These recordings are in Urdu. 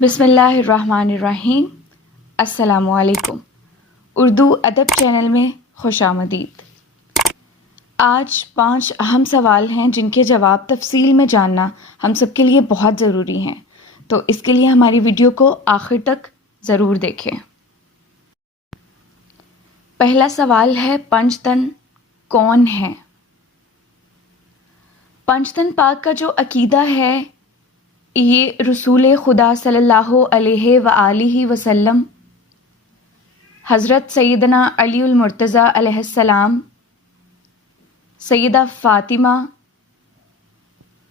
بسم اللہ الرحمن الرحیم۔ السلام علیکم۔ اردو ادب چینل میں خوش آمدید۔ آج 5 اہم سوال ہیں جن کے جواب تفصیل میں جاننا ہم سب کے لیے بہت ضروری ہیں، تو اس کے لیے ہماری ویڈیو کو آخر تک ضرور دیکھیں۔ پہلا سوال ہے، پنجتن کون ہے؟ پنجتن پاک کا جو عقیدہ ہے یہ رسول خدا صلی اللہ علیہ وآلہ وسلم، حضرت سیدنا علی المرتضیٰ علیہ السلام، سیدہ فاطمہ،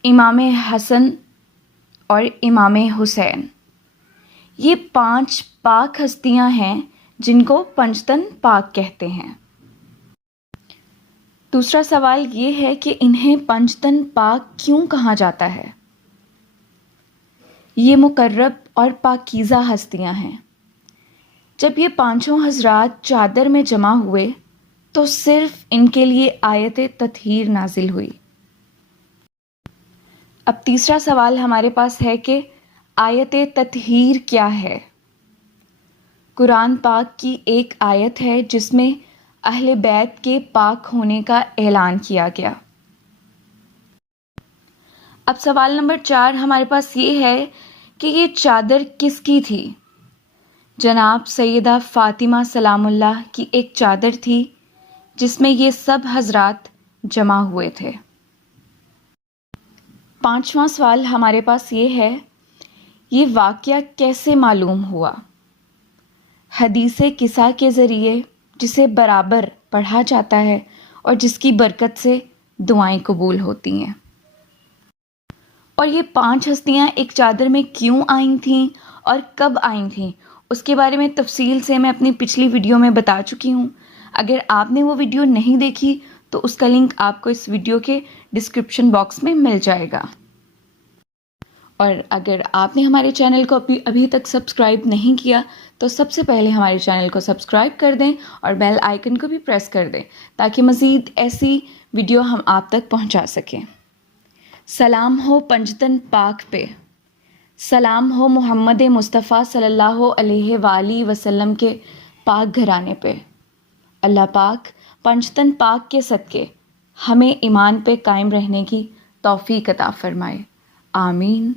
امام حسن اور امام حسین، یہ 5 پاک ہستیاں ہیں جن کو پنجتن پاک کہتے ہیں۔ دوسرا سوال یہ ہے کہ انہیں پنجتن پاک کیوں کہا جاتا ہے؟ یہ مقرب اور پاکیزہ ہستیاں ہیں۔ جب یہ 5 حضرات چادر میں جمع ہوئے تو صرف ان کے لیے آیت تطہیر نازل ہوئی۔ اب تیسرا سوال ہمارے پاس ہے کہ آیت تطہیر کیا ہے؟ قرآن پاک کی ایک آیت ہے جس میں اہل بیت کے پاک ہونے کا اعلان کیا گیا۔ اب سوال نمبر 4 ہمارے پاس یہ ہے کہ یہ چادر کس کی تھی؟ جناب سیدہ فاطمہ سلام اللہ کی ایک چادر تھی جس میں یہ سب حضرات جمع ہوئے تھے۔ 5واں سوال ہمارے پاس یہ ہے، یہ واقعہ کیسے معلوم ہوا؟ حدیث قصہ کے ذریعے، جسے برابر پڑھا جاتا ہے اور جس کی برکت سے دعائیں قبول ہوتی ہیں۔ اور یہ 5 ہستیاں ایک چادر میں کیوں آئیں تھیں اور کب آئیں تھیں، اس کے بارے میں تفصیل سے میں اپنی پچھلی ویڈیو میں بتا چکی ہوں۔ اگر آپ نے وہ ویڈیو نہیں دیکھی تو اس کا لنک آپ کو اس ویڈیو کے ڈسکرپشن باکس میں مل جائے گا۔ اور اگر آپ نے ہمارے چینل کو ابھی تک سبسکرائب نہیں کیا تو سب سے پہلے ہمارے چینل کو سبسکرائب کر دیں اور بیل آئیکن کو بھی پریس کر دیں تاکہ مزید ایسی ویڈیو ہم آپ تک پہنچا سکیں۔ سلام ہو پنجتن پاک پہ، سلام ہو محمد مصطفیٰ صلی اللہ علیہ وآلہ وسلم کے پاک گھرانے پہ۔ اللہ پاک پنجتن پاک کے صدقے ہمیں ایمان پہ قائم رہنے کی توفیق عطا فرمائے، آمین۔